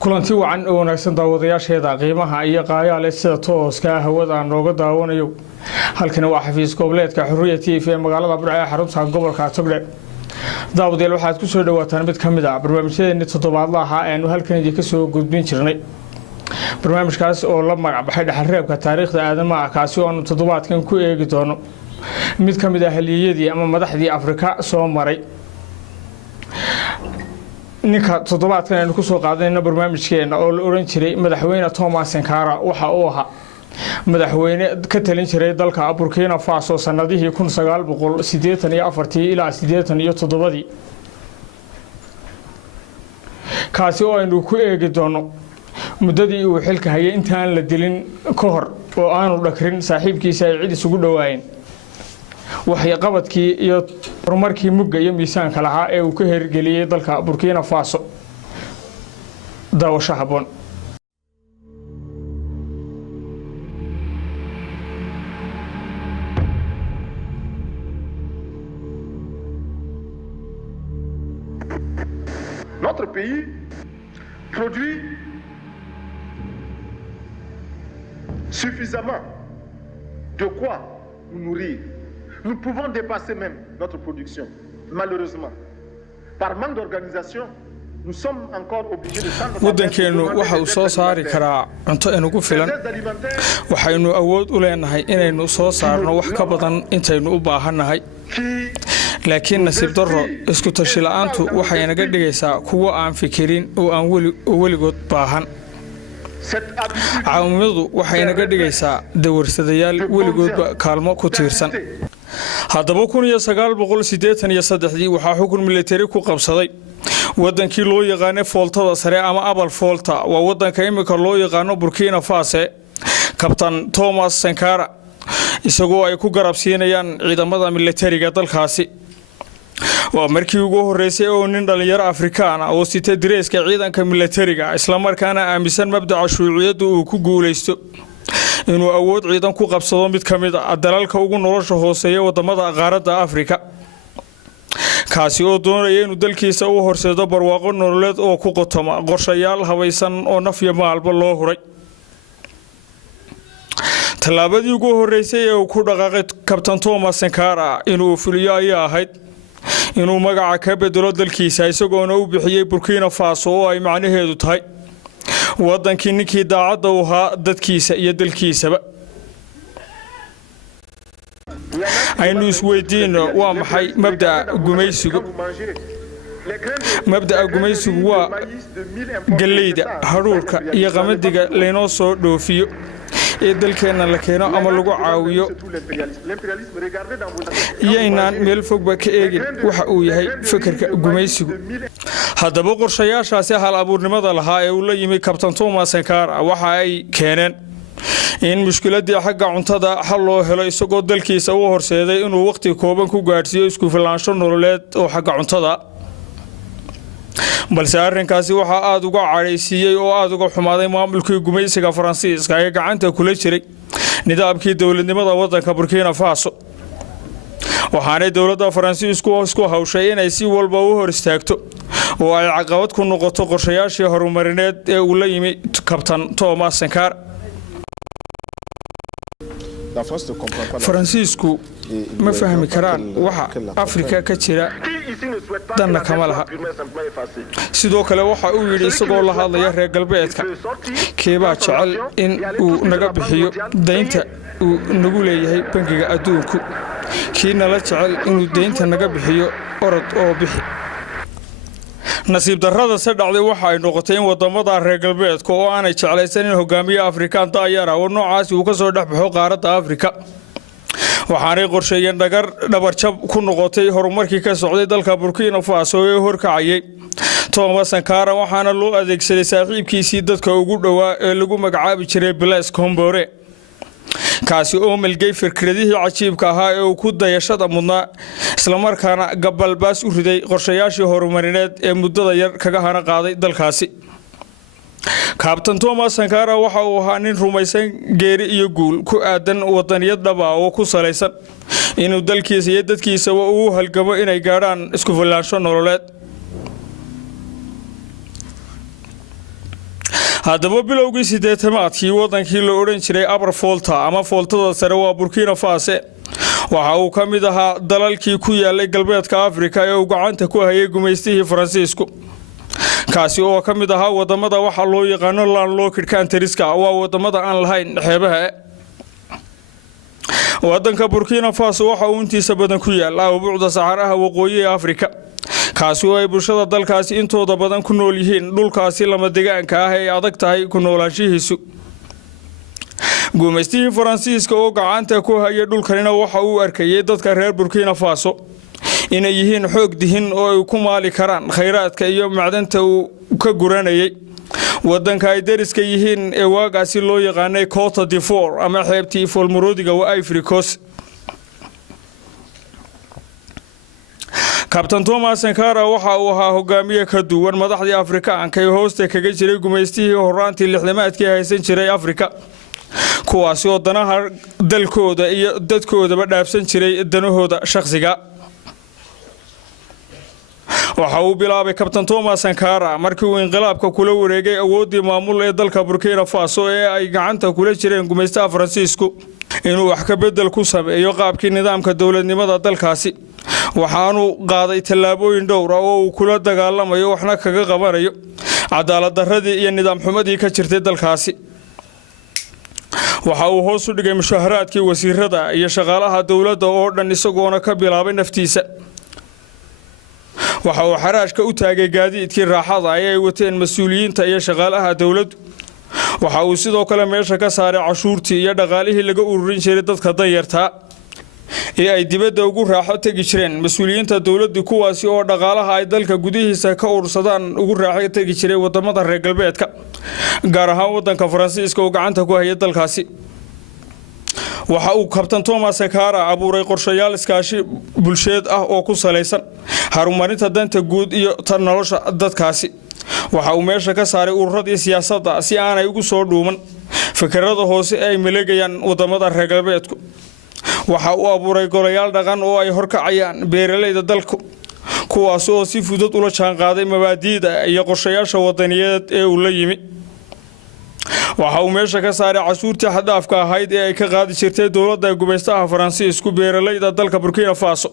kulanti wacan oo wanaagsan daawadayaasheeda qiimaha iyo qaayaale sida tooska ah hawada nooga daawanayo halkan waa xafiis goboleedka Xurriyad TV ee magaalada Burco ee xarunta gobolka Togdheer daawadayaal waxaad ku soo dhawaataan mid kamid ah barnaamijyadeena toddobaadlaha ee aanu halkan idinka soo gudbin jirnay barnaamijkaas oo la magac baxay dhaxalreebka taariikhda aadamaha kaasi oo aanu toddobaadkan ku eegi doono mid kamid ah halyeeyadii ama madaxdii Afrika soo maray ninka toddobaadkan aynu ku soo qaadanayna barnaamijkeena oo la oran jiray madaxweyne Thomas Sankara waxa uu ahaa madaxweyne ka talin jiray dalka Burkina Faso sanadihii 1984 ilaa 87 kaasi oo aynu ku eegi doono muddadii uu xilka hayay intaan la dilin ka hor oo aanu dhakrin saaxiibkiisa ay cid isugu dhawaayeen waxay qabadkii iyo horumarkii mugga iyo miisaanka lahaa ee uu ka hirgeliyay dalka Burkina Faso daawasho habboon. Notre pays produit suffisamment de quoi nous nourrir. Nous pouvons dépasser même notre production. Malheureusement, par manque d'organisation, nous sommes encore obligés de prendre waddankeenu waxa uu soo saari karaa cunto inagu filan waxaynu awood u leenahay inaynu soo saarno wax ka badan intaynu u baahanahay laakiin nasiib darro isku tashi la'aantu waxay naga dhigaysaa kuwa aan fikirin oo aan weligood baahan caawimadu waxay naga dhigaysaa dawarsadayaal weligoodba kaalmo ku tiirsan haddaba 1983 waxaa xukun military ku qabsaday wadankii loo yaqaan fooltada sare ama abal foolta waa wadanka imika loo yaqaan Burkina Faso kabtan Thomas Sankara isagoo ay ku garabsiinayaan ciidamada militariga dalkaasi waa markii ugu horeysay oo nin dhalinyaro Afrikaan ah oo sita direeska ciidanka militariga isla markaana aaminsan mabda'a shuuciyadu uu ku guuleysto inuu awood ciidan ku qabsado mid kamid ah dalalka ugu nolosha hooseeya wadamada qaaradda Afrika kaasi oo doonaya inuu dalkiisa u horseedo barwaaqo nololeed oo ku qotoma qorshayaal habaysan oo naf iyo maalba loo huray talaabadii ugu horeysay ee uu ku dhaqaaqay kabtan Thomas Sankara inuu fuliyo ayaa ahayd inuu magaca ka bedelo dalkiisa isagoona u bixiyay Burkina Faso oo ay macnaheedu tahay wadankii ninkii daacadda u ahaa dadkiisa iyo dalkiisaba aynu isweydiino waa maxay mabda'a gumaysigu waa galeyda haruurka iyo qamadiga laynoo soo dhoofiyo ee dalkeena la keeno ama lagu caawiyo iyaynaan meel fogba ka eegin waxa uu yahay fikirka gumaysigu haddaba qorshayaashaasi hal abuurnimada lahaa ee uu la yimi kabtan Thomas Sankara waxa ay keeneen in mushkiladii xagga cuntada xal loo helo isagoo dalkiisa u horseeday inuu waqti kooban ku gaarsiiyo isku filaansho nololeed oo xagga cuntada balse arrinkaasi waxa aad uga careysiiyay oo aad uga xumaaday maamulkii gumaysiga Faransiiska ee gacanta kula jiray nidaamkii dawladnimada wadanka Burkina Faso waxaanay dawladda Faransiisku isku hawshay inay si walba u hor istaagto oo ay caqabad ku noqoto qorshayaashii horumarineed ee uu la yimi kabtan Thomas Sankara Faransiisku ma fahmi karaan waxa Afrika ka jira danna kama laha sidoo kale waxa uu yiri isagoo la hadlaya reer galbeedka keebaa jecel in uu naga bixiyo deynta uu nagu leeyahay bangiga adduunku kiina la jecel inuu deynta naga bixiyo orod oo bixi nasiib darrada se dhacday waxa ay noqotay in wadamada reer galbeedka oo aanay jeclaysan in hogaamiye Afrikaan daayar ah oo noocaas uu ka soo dhaxbaxo qaaradda Afrika waxaanay qorsheeyeen dhabarjab ku noqotay horumarkii ka socday dalka Burkina Faso ee horkacayay Thomas Sankara waxaana loo adeegsaday saaxiibkiisii dadka ugu dhawaa ee lagu magacaabi jiray Blaise Compaoré kaasi oo malgay fikradihii cajiibka ahaa ee uu ku dayashada mudnaa isla markaana gabalbaas u riday qorshayaashii horumarineed ee muddada yar kaga hana qaaday dalkaasi kabtan Thomas Sankara waxa uu ahaa nin rumaysan geeri iyo guul ku aadan wadaniyad dhab ah oo ku salaysan inuu dalkiisa iyo dadkiisa uu halgamo inay gaaraan isku filaansho nololeed haddaba bilowgii 80aadkii wadankii la oran jiray Upper Volta ama Voltada sare waa Burkina Faso waxa uu ka mid ahaa dalalkii ku yaalay galbeedka Afrika ee uu gacanta ku hayay gumaystihii Faransiisku kaasi oo ka mid ahaa wadamada waxa loo yaqaan landlocked countries waa wadamada aan lahayn xeebaha wadanka Burkina Faso waxa uu intiisa badan ku yaala buucda saxaraha waqooyi ee Afrika kaasi oo ay bulshada dalkaasi intooda badan ku nool yihiin dhulkaasi lama deegaanka ah ee adag tahay ku noolaanshihiisu gumaystihii Faransiiska oo gacanta ku hayay dhulkanina waxa uu arkayay dadka reer Burkina Faso inay yihiin xoog dihin oo ay ku maali karaan khayraadka iyo macdanta uu ka guranayay wadanka ay dariska yihiin ee waagaasi loo yaqaanay Côte d'Ivoire ama xeebtii Folmorodiga waa Ivory Coast Captain Thomas Sankara waxa uu ahaa hogaamiye ka duwan madaxdii Afrikaanka ee hoosta kaga jiray gumaystihii horaantii 60maadkii haysan jiray Afrika kuwaas oo danaha dalkooda iyo dadkoodaba dhaafsan jiray danahooda shakhsiga waxa uu bilaabay Captain Thomas Sankara markii uu inqilaabka kula wareegay awoodii maamul ee dalka Burkina Faso ee ay gacanta kula jireen gumaystaha Faransiisku inuu wax ka bedel ku sameeyo qaabkii nidaamka dawladnimada dalkaasi waxaanu qaaday tallaabooyin dhowr ah oo uu kula dagaalamayo waxna kaga qabanayo cadaalad darradii iyo nidaam xumadii ka jirtay dalkaasi waxa uu hoos u dhigay mushaharaadkii wasiirada iyo shaqaalaha dawladda oo dhan isagoona ka bilaabay naftiisa waxa uu xaraashka u taagay gaadiidkii raaxada ay wateen mas'uuliyiinta iyo shaqaalaha dawladdu waxa uu sidoo kale meesha ka saaray cashuurtii iyo dhaqaalihii laga ururin jiray dadka danyarta ee ay dibadda ugu raaxo tagi jireen mas'uuliyiinta dawladdu kuwaasi oo dhaqaalaha ay dalka gudihiisa ka urursadaan ugu raaxo tagi jiray wadamada reer galbeedka gaar ahaan wadanka Faransiiska oo gacanta ku hayay dalkaasi waxa uu Captain Thomas Sankara abuuray qorshayaal iskaashi bulsheed ah oo ku saleysan horumarinta danta guud iyo tan nolosha dadkaasi waxa uu meesha ka saaray ururadii siyaasadda si aanay ugu soo dhuuman fikrada hoose ay miligayaan wadamada reer galbeedku waxa uu abuuray golayaal dhaqan oo ay horkacayaan beeralayda dalku kuwaas oo si fudud ula jaan qaaday mabaadiida iyo qorshayaasha wadaniyadeed ee uu la yimi waxa uu meesha ka saaray cashuurtii xadaafka ahayd ee ay ka qaadi jirtay dawladda gumaystaha Faransiisku beeralayda dalka Burkina Faso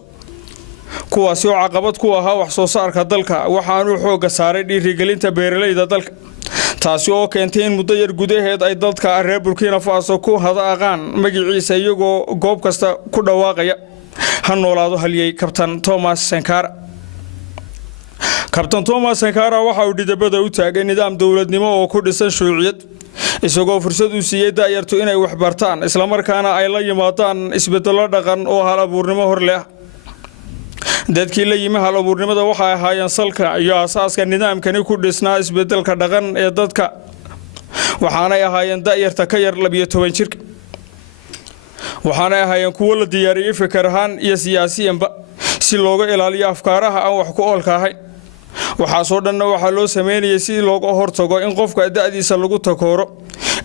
kuwaas oo caqabad ku ahaa wax soo saarka dalka waxaanu xooga saaray dhiirigelinta beeralayda dalka taasi oo keentay in muddo yar gudaheed ay dadka reer Burkina Faso ku hadaaqaan magaciisa iyagoo goob kasta ku dhawaaqaya han noolaado haliyay Captain Thomas Sankara Captain Thomas Sankara waxa uu dibadda u taagay nidaam dawladnimo oo ku dhisan shuruuciyad isagoo fursad u siiyay daayartu inay wax bartaan isla markaana ay la yimaadaan isbeddello dhaqan oo hal abuurnimo hor leh dadkii la yimi hal abuurnimada waxa ay ahaayeen salka iyo asaaska nidaamkani ku dhisnaa isbeddelka dhaqan ee dadka waxaana ay ahaayeen daayarta ka yar 12 jir waxaana ay ahaayeen kuwo la diyaariyay fikir ahaan iyo siyaasiyanba si looga ilaaliyo afkaaraha aan wax ku oolka ahayn waxa soo dhanna waxa loo sameeyay si looga hortago in qofka da'diisa lagu takooro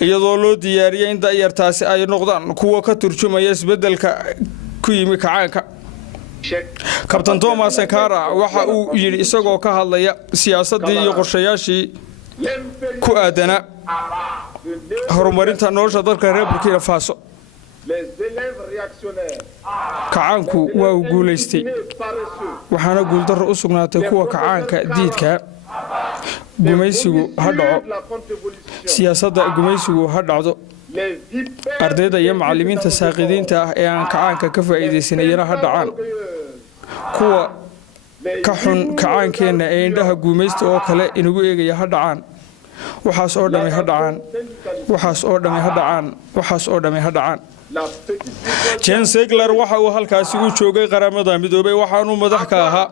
iyadoo loo diyaariyay in daayartaasi ay noqdaan kuwo ka turjumaya isbeddelka ku yimi kacaanka Captain Thomas Sankara waxa uu yiri isagoo ka hadlaya siyaasadii iyo qorshayaashii ku aadana horumarinta nolosha dalka reer Burkina Faso kacaanku waa uu guuleystay waxaana guuldarro u sugnaatay kuwa kacaanka diidka gumaysigu ha dhaco siyaasadda gumaysigu ha dhacdo ardayda iyo macallimiinta saaqidiinta ah ee aan kacaanka ka faa'iideysanayna ha dhacaan kuwa ka xun kacaankeena ee indhaha guumaysta oo kale inagu eegaya ha dhacaan waxaas oo dhamay ha dhacaan waxaas oo dhamay ha dhacaan waxaas oo dhamay ha dhacaan Jens Segler waxa uu halkaasi u joogay qaramada midoobay waxaanu madax ka ahaa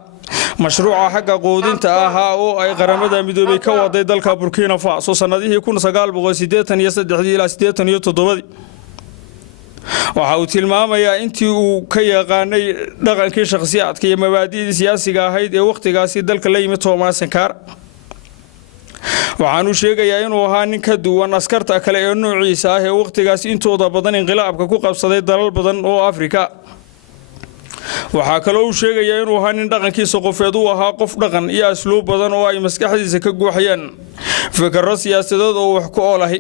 mashruuca xagga quudinta ahaa oo ay qaramada midoobay ka waday dalka Burkina Faso sanadihii 1983 ilaa 87 waxa uu tilmaamayaa intii uu ka yaqaanay dhaqankii shakhsiyaadka iyo mabaadi'da siyaasiga ahayd ee waqtigaasi dalka la yimid Thomas Sankara waxaanu sheegayaa inuu ahaa nin ka duwan askarta kale ee noociisa ah ee waqtigaasi intooda badan inqilaabka ku qabsaday dalal badan oo Afrika waxaa kaloo uu sheegayaa inuu ahaa nin dhaqankiisa qofeed uu ahaa qof dhaqan iyo asluub badan oo ay maskaxdiisa ka guuxayaan fikirro siyaasadeed oo wax ku ool ahi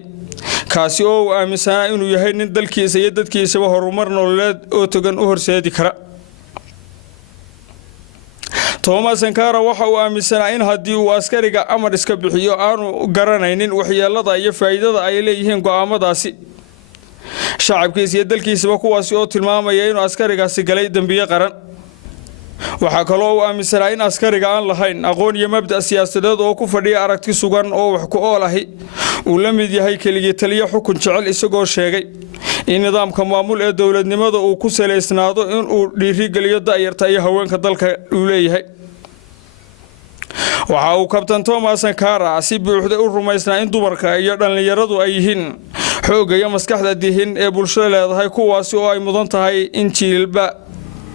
kaasi oo uu aaminsanaa inuu yahay nin dalkiisa iyo dadkiisaba horumar nololeed oo togan u horseedi kara. Thomas Sankara waxa uu aaminsanaa in haddii uu askariga amar iska bixiyo aanu garanaynin waxyeelada iyo faa'iidada ay leeyihiin go'aamadaasi shacabkiisa iyo dalkiisaba, kuwaasi oo tilmaamaya inuu askarigaasi galay dambiye qaran. waxaa kaloo uu aaminsanaa in askariga aan lahayn aqoon iyo mabda' siyaasadeed oo ku fadhiya aragti sugan oo wax ku ool ahi uu la mid yahay keligii taliye xukun jecel, isagoo sheegay in nidaamka maamul ee dowladnimada uu ku salaysnaado in uu dhiirigeliyo da'yarta iyo haweenka dalka uu leeyahay. waxa uu kabtan Thomas Sankara si buuxda u rumaysnaa in dumarka iyo dhalinyaradu ay yihiin xoogga iyo maskaxda dihin ee bulshada leedahay, kuwaasi oo ay mudan tahay in jiilba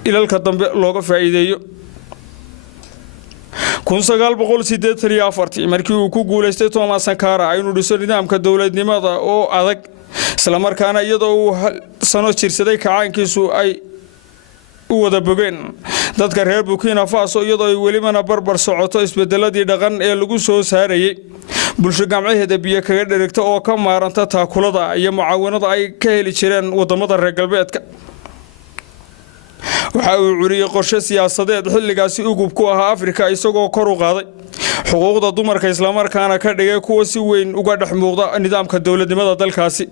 ilalka dambe looga faa'iideeyo. 1984 markii uu ku guuleystay Thomas Sankara inuu dhiso nidaamka dowladnimada oo adag, isla markaana iyadoo uu sano jirsaday kacaankiisu ay u wada bogeen dadka reer Burkina Faso, iyadoo ay welibana barbar socoto isbedeladii dhaqan ee lagu soo saarayay bulsho gamcaheeda biyo kaga dherigta oo ka maaranta taakulada iyo mucaawanada ay ka heli jireen wadamada reer galbeedka. waxa uu curiyay qorshe siyaasadeed xilligaasi ugub ku ahaa Afrika, isagoo kor u qaaday xuquuqda dumarka isla markaana ka dhigay kuwa si weyn uga dhex muuqda nidaamka dowladnimada dalkaasi.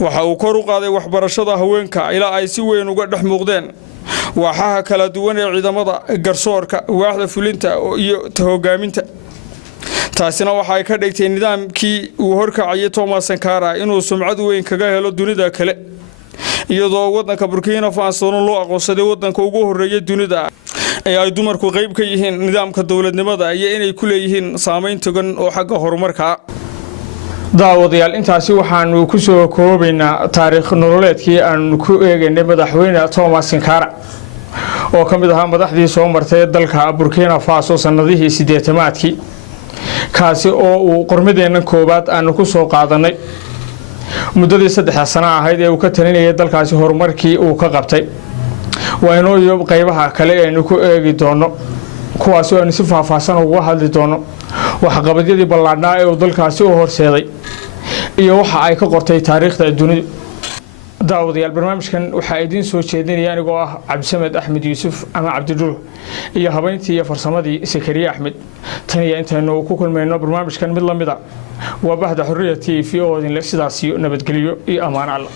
waxa uu kor u qaaday waxbarashada haweenka ilaa ay si weyn uga dhex muuqdeen waaxaha kala duwan ee ciidamada garsoorka, waaxda fulinta iyo hogaaminta. taasina waxa ay ka dhigtay nidaamkii uu horkacayay Thomas Sankara inuu sumcad weyn kaga helo dunida kale, iyadoo wadanka Burkina Faso loo aqoonsaday wadanka ugu horeeyay dunida ee ay dumarku qayb ka yihiin nidaamka dowladnimada iyo inay ku leeyihiin saameyn togan oo xagga horumarka. daawadayaal, intaasi waxaanu ku soo koobaynaa taariikh nololeedkii aanu ku eegaynay madaxweyne Thomas Sankara oo ka mid ahaa madaxdii soo martay dalka Burkina Faso sanadihii 80-aadkii, kaasi oo uu qormadeena koobaad aanu ku soo qaadanay muddadii 3 sano ahayd ee uu ka talinayay dalkaasi horumarkii uu ka qabtay. waa inoo iyo qaybaha kale ee aanu ku eegi doono, kuwaas oo aanu si faahfaahsan uga hadli doono waxqabadyadii ballaadhnaa ee uu dalkaasi u horseeday iyo waxa ay ka qortay taariikhda dunida. daawadayaal, barnaamijkan waxaa idiin soo jeedinaya anigoo ah Cabdisamed Axmed Yuusuf ama Cabdidhul, iyo habayntii iyo farsamadii Sakariya Axmed. tan iyo intaynu ku kulmayno barnaamijkan mid la mid ah waa Bahda Xurriyad TV oo idin leh sidaas iyo nabadgelyo iyo amaan Allah.